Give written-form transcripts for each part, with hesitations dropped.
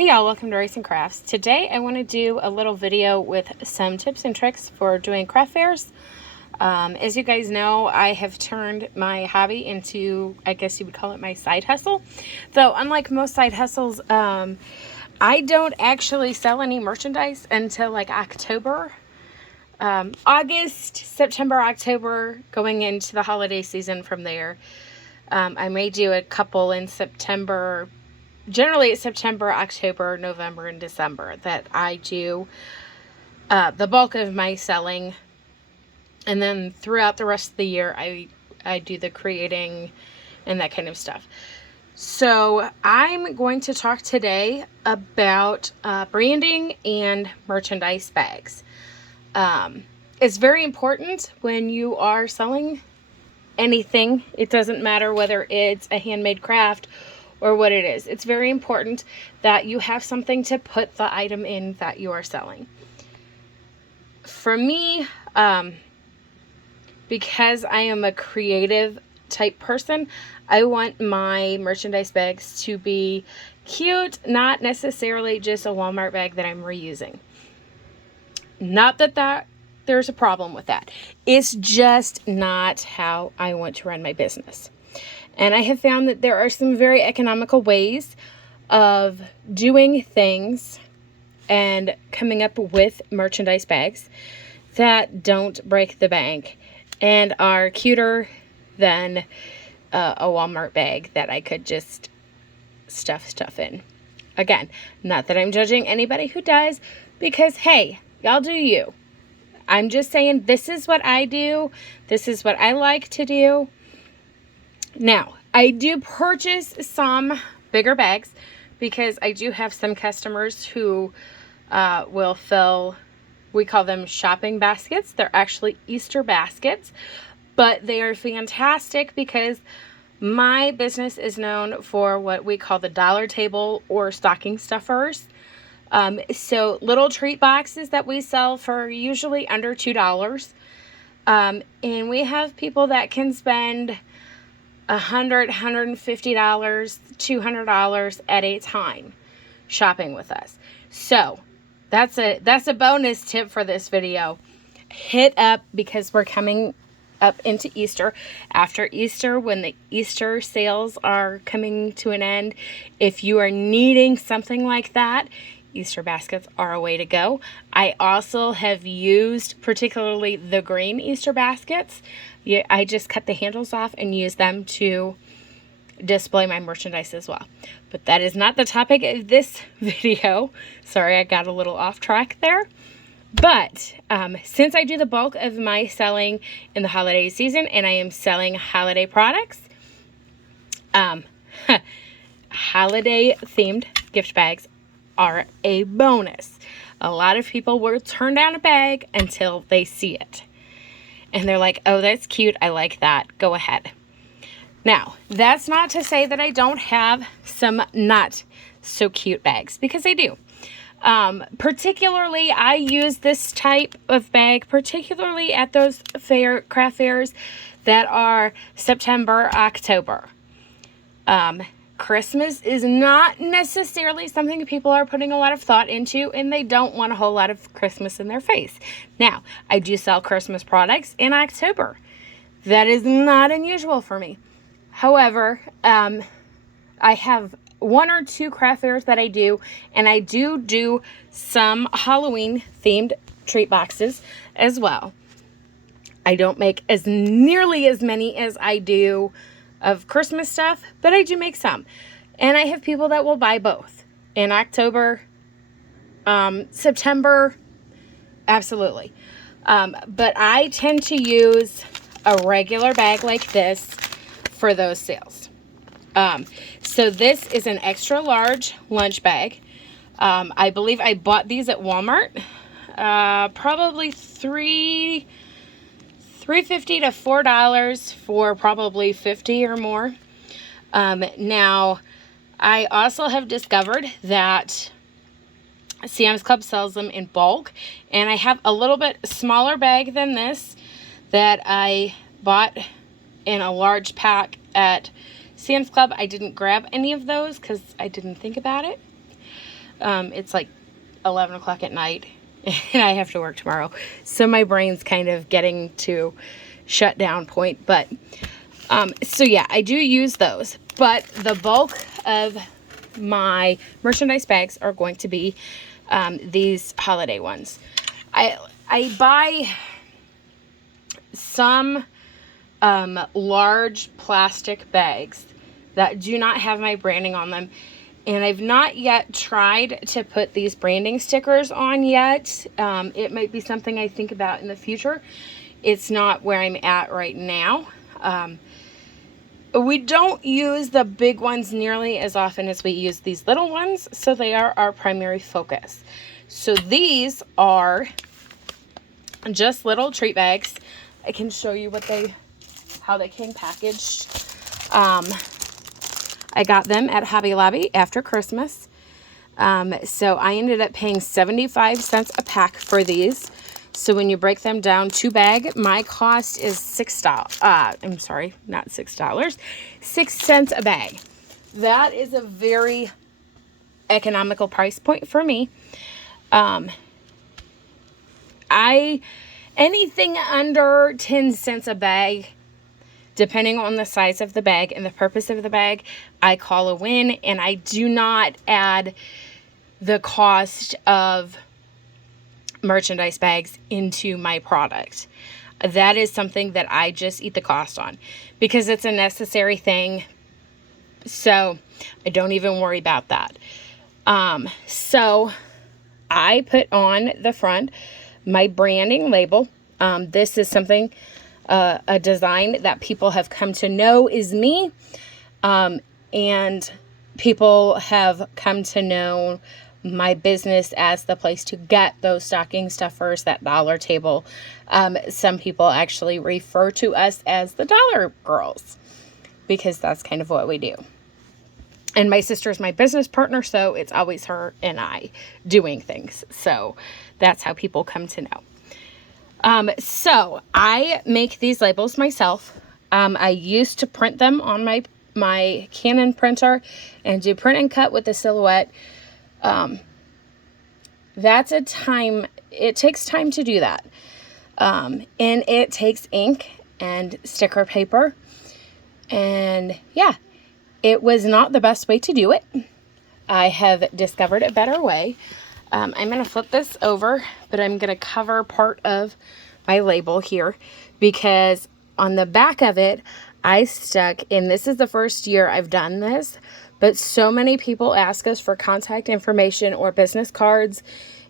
Hey y'all, welcome to Race and Crafts. Today I want to do a little video with some tips and tricks for doing craft fairs. As you guys know, I have turned my hobby into, I guess you would call it my side hustle. Though unlike most side hustles, I don't actually sell any merchandise until like October. August, September, October, going into the holiday season from there. I may do a couple in September. Generally it's September, October, November, and December that I do the bulk of my selling. And then throughout the rest of the year, I do the creating and that kind of stuff. So I'm going to talk today about branding and merchandise bags. It's very important when you are selling anything. It doesn't matter whether it's a handmade craft or what it is. It's very important that you have something to put the item in that you are selling. For me, because I am a creative type person, I want my merchandise bags to be cute, not necessarily just a Walmart bag that I'm reusing. Not that there's a problem with that. It's just not how I want to run my business. And I have found that there are some very economical ways of doing things and coming up with merchandise bags that don't break the bank and are cuter than a Walmart bag that I could just stuff in. Again, not that I'm judging anybody who does, because hey, y'all do you. I'm just saying this is what I do. This is what I like to do. Now, I do purchase some bigger bags because I do have some customers who will fill, we call them shopping baskets. They're actually Easter baskets, but they are fantastic because my business is known for what we call the dollar table or stocking stuffers. So little treat boxes that we sell for usually under $2. And we have people that can spend $100, $150, $200 at a time shopping with us. So that's a bonus tip for this video. Hit up, because we're coming up into Easter. After Easter, when the Easter sales are coming to an end, if you are needing something like that, Easter baskets are a way to go. I also have used particularly the green Easter baskets. I just cut the handles off and use them to display my merchandise as well. But that is not the topic of this video. Sorry, I got a little off track there. But since I do the bulk of my selling in the holiday season and I am selling holiday products, holiday themed gift bags are a bonus. A lot of people will turn down a bag until they see it. And they're like, oh, that's cute. I like that. Go ahead. Now, that's not to say that I don't have some not so cute bags, because I do. Particularly, I use this type of bag, particularly at those craft fairs that are September, October. Christmas is not necessarily something people are putting a lot of thought into, and they don't want a whole lot of Christmas in their face. Now, I do sell Christmas products in October. That is not unusual for me. However, I have one or two craft fairs that I do, and I do some Halloween themed treat boxes as well. I don't make as nearly as many as I do of Christmas stuff, but I do make some. And I have people that will buy both in October, September, absolutely. But I tend to use a regular bag like this for those sales. So this is an extra large lunch bag. I believe I bought these at Walmart. Probably $3.50 to $4 for probably 50 or more. Now, I also have discovered that Sam's Club sells them in bulk, and I have a little bit smaller bag than this that I bought in a large pack at Sam's Club. I didn't grab any of those because I didn't think about it. It's like 11 o'clock at night and I have to work tomorrow. So my brain's kind of getting to shut down point. But so yeah, I do use those. But the bulk of my merchandise bags are going to be these holiday ones. I buy some large plastic bags that do not have my branding on them. And I've not yet tried to put these branding stickers on yet. It might be something I think about in the future. It's not where I'm at right now. We don't use the big ones nearly as often as we use these little ones, so they are our primary focus. So these are just little treat bags. I can show you how they came packaged. I got them at Hobby Lobby after Christmas. So I ended up paying 75 cents a pack for these. So when you break them down to bag, my cost is $6. I'm sorry, not $6. 6 cents a bag. That is a very economical price point for me. Anything under 10 cents a bag, depending on the size of the bag and the purpose of the bag, I call a win, and I do not add the cost of merchandise bags into my product. That is something that I just eat the cost on because it's a necessary thing. So I don't even worry about that. So I put on the front my branding label. This is something, a design that people have come to know is me. And people have come to know my business as the place to get those stocking stuffers, that dollar table. Some people actually refer to us as the Dollar Girls because that's kind of what we do. And my sister is my business partner, so it's always her and I doing things. So that's how people come to know. So I make these labels myself. I used to print them on my Canon printer and do print and cut with the Silhouette. That's it takes time to do that. And it takes ink and sticker paper. And yeah, it was not the best way to do it. I have discovered a better way. I'm going to flip this over, but I'm going to cover part of my label here because on the back of it, I stuck, and this is the first year I've done this, but so many people ask us for contact information or business cards,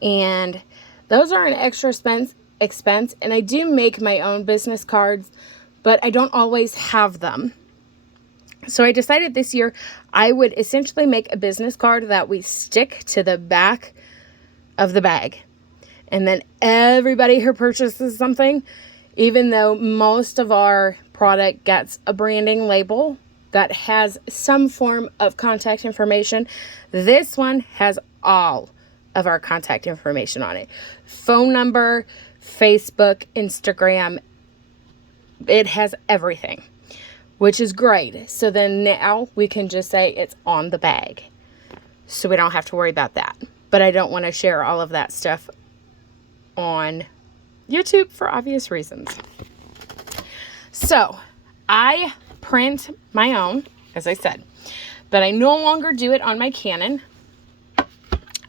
and those are an extra expense, and I do make my own business cards, but I don't always have them. So I decided this year I would essentially make a business card that we stick to the back of the bag. And then everybody who purchases something, even though most of our product gets a branding label that has some form of contact information, this one has all of our contact information on it. Phone number, Facebook, Instagram, it has everything, which is great. So then now we can just say it's on the bag. So we don't have to worry about that. But I don't want to share all of that stuff on YouTube for obvious reasons. So I print my own, as I said, but I no longer do it on my Canon.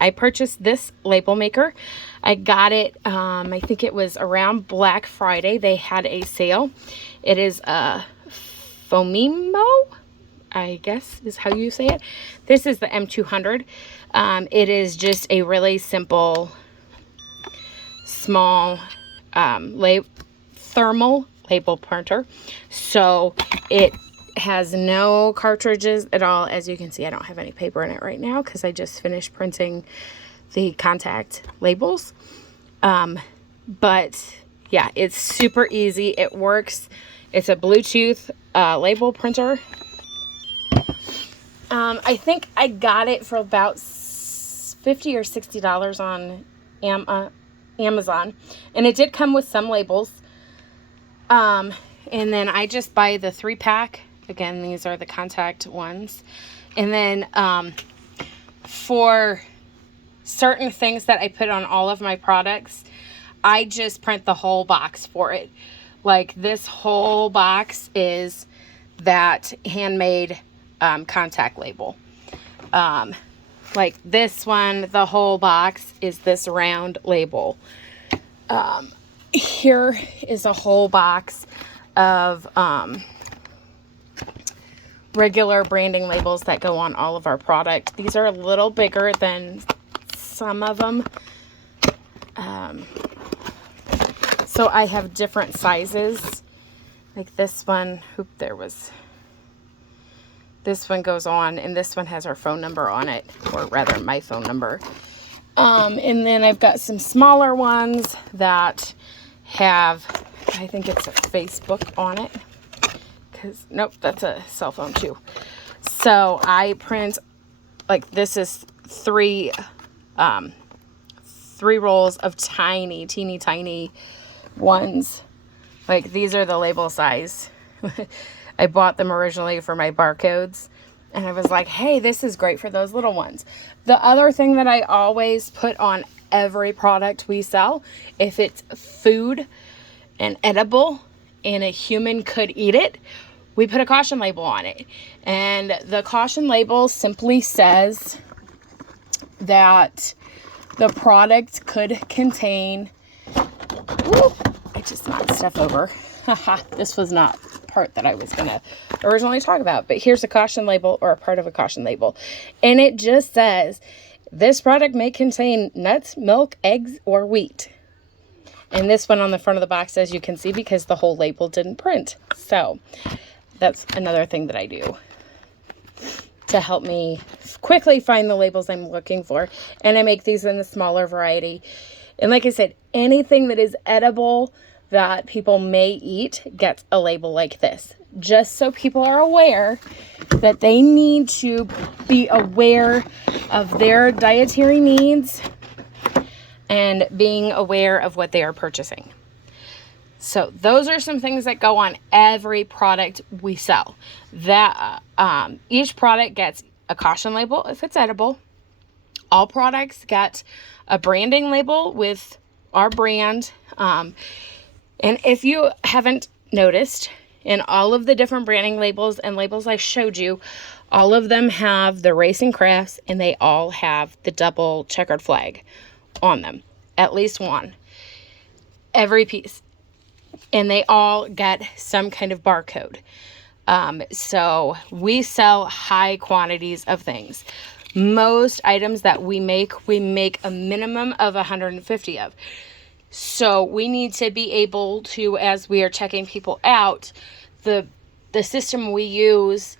I purchased this label maker. I got it, I think it was around Black Friday. They had a sale. It is a Fomimo, I guess is how you say it. This is the M200. It is just a really simple, small thermal label printer. So it has no cartridges at all. As you can see, I don't have any paper in it right now because I just finished printing the contact labels. But yeah, it's super easy. It works. It's a Bluetooth label printer. I think I got it for about $50 or $60 on Amazon, and it did come with some labels. And then I just buy the 3-pack. Again, these are the contact ones. And then for certain things that I put on all of my products, I just print the whole box for it. Like this whole box is that handmade contact label. Like this one, the whole box is this round label. Here is a whole box of regular branding labels that go on all of our product. These are a little bigger than some of them. So I have different sizes. Like this one, this one goes on, and this one has our phone number on it, or rather my phone number. And then I've got some smaller ones that have, I think it's a Facebook on it. Nope, that's a cell phone too. So I print, like this is three rolls of teeny tiny ones. Like these are the label size. I bought them originally for my barcodes, and I was like, hey, this is great for those little ones. The other thing that I always put on every product we sell, if it's food and edible and a human could eat it, we put a caution label on it. And the caution label simply says that the product could contain, I just knocked stuff over. This was not part that I was going to originally talk about, but here's a caution label, or a part of a caution label. And it just says, this product may contain nuts, milk, eggs, or wheat. And this one on the front of the box, as you can see, because the whole label didn't print. So that's another thing that I do to help me quickly find the labels I'm looking for. And I make these in a smaller variety. And like I said, anything that is edible that people may eat gets a label like this, just so people are aware that they need to be aware of their dietary needs and being aware of what they are purchasing. So those are some things that go on every product we sell. That each product gets a caution label if it's edible. All products get a branding label with our brand. And if you haven't noticed, in all of the different branding labels and labels I showed you, all of them have the Racing Crafts, and they all have the double checkered flag on them. At least one. Every piece. And they all get some kind of barcode. So we sell high quantities of things. Most items that we make a minimum of 150 of. So we need to be able to, as we are checking people out, the system we use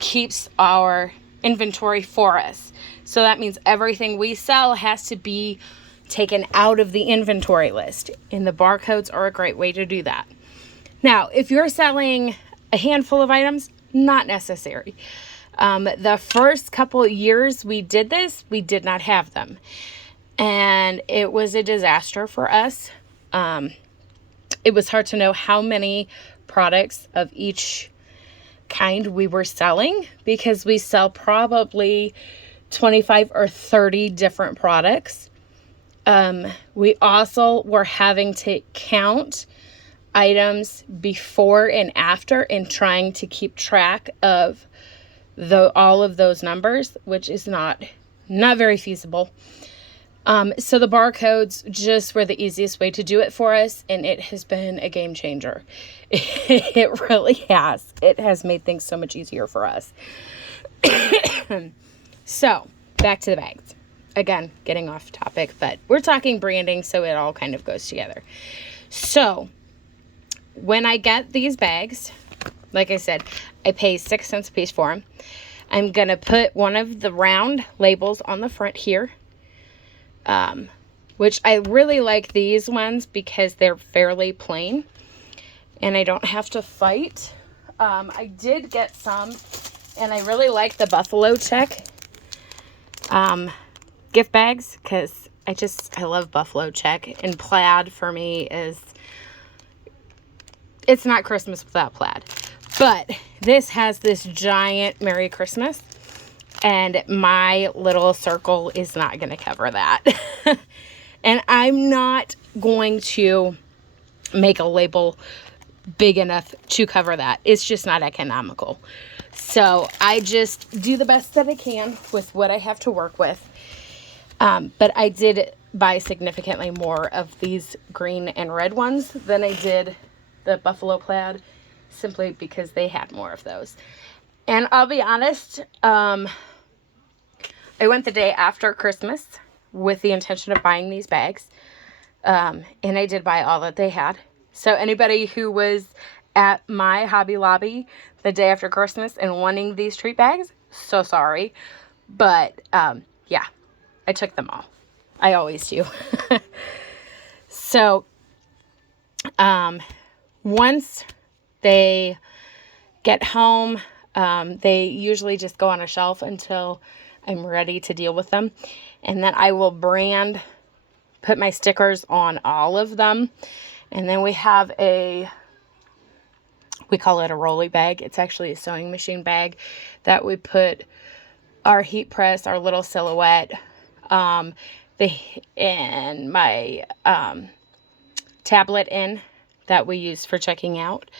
keeps our inventory for us. So that means everything we sell has to be taken out of the inventory list. And the barcodes are a great way to do that. Now, if you're selling a handful of items, not necessary. The first couple of years we did this, we did not have them. And it was a disaster for us. It was hard to know how many products of each kind we were selling, because we sell probably 25 or 30 different products. We also were having to count items before and after and trying to keep track of all of those numbers, which is not very feasible. So the barcodes just were the easiest way to do it for us, and it has been a game changer. It really has. It has made things so much easier for us. So, back to the bags. Again, getting off topic, but we're talking branding, so it all kind of goes together. So, when I get these bags, like I said, I pay 6 cents a piece for them. I'm going to put one of the round labels on the front here. Which I really like these ones because they're fairly plain and I don't have to fight. I did get some, and I really like the Buffalo Check gift bags, because I love Buffalo Check, and plaid for me it's not Christmas without plaid. But this has this giant Merry Christmas and my little circle is not going to cover that. And I'm not going to make a label big enough to cover that. It's just not economical. So I just do the best that I can with what I have to work with. But I did buy significantly more of these green and red ones than I did the buffalo plaid, simply because they had more of those. And I'll be honest, I went the day after Christmas with the intention of buying these bags. And I did buy all that they had. So anybody who was at my Hobby Lobby the day after Christmas and wanting these treat bags, so sorry. But yeah, I took them all. I always do. So once they get home, they usually just go on a shelf until I'm ready to deal with them. And then I will put my stickers on all of them. And then we have we call it a rolly bag. It's actually a sewing machine bag that we put our heat press, our little silhouette, and my tablet in that we use for checking out.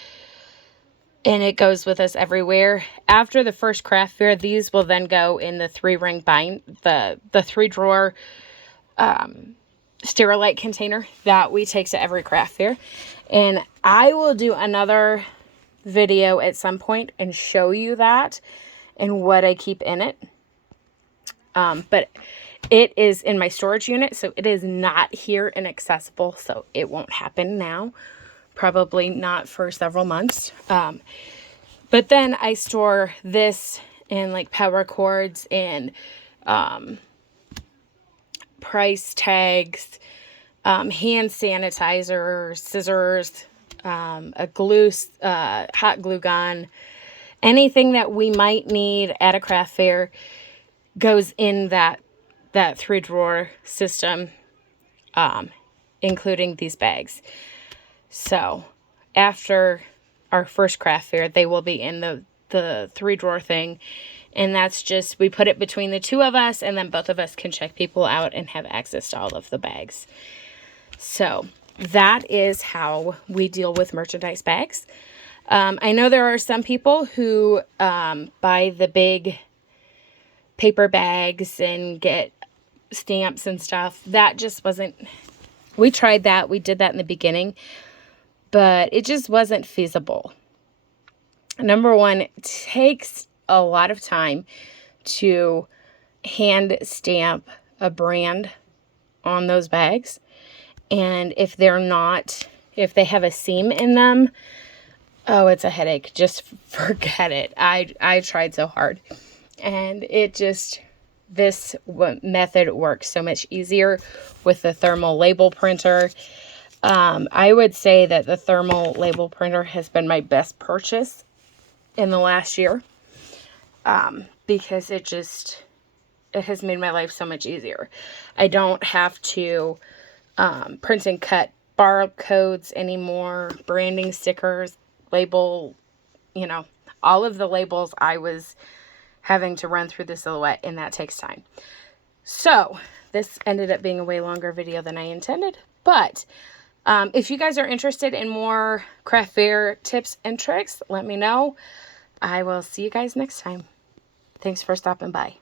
And it goes with us everywhere. After the first craft fair, these will then go in the 3-ring bind, the 3-drawer Sterilite container that we take to every craft fair. And I will do another video at some point and show you that and what I keep in it. But it is in my storage unit, so it is not here and accessible, so it won't happen now. Probably not for several months. But then I store this in like power cords and price tags, hand sanitizer, scissors, a glue, hot glue gun, anything that we might need at a craft fair goes in that 3-drawer system, including these bags. So after our first craft fair, they will be in the 3-drawer thing. And that's just, we put it between the two of us, and then both of us can check people out and have access to all of the bags. So that is how we deal with merchandise bags. I know there are some people who buy the big paper bags and get stamps and stuff. That just wasn't, we tried that. We did that in the beginning, but it just wasn't feasible. Number one, it takes a lot of time to hand stamp a brand on those bags. And if they have a seam in them, oh, it's a headache. Just forget it. I tried so hard. And this method works so much easier with the thermal label printer. I would say that the thermal label printer has been my best purchase in the last year. Because it has made my life so much easier. I don't have to print and cut barcodes anymore, branding stickers, label, all of the labels I was having to run through the silhouette, and that takes time. So this ended up being a way longer video than I intended, but if you guys are interested in more craft fair tips and tricks, let me know. I will see you guys next time. Thanks for stopping by.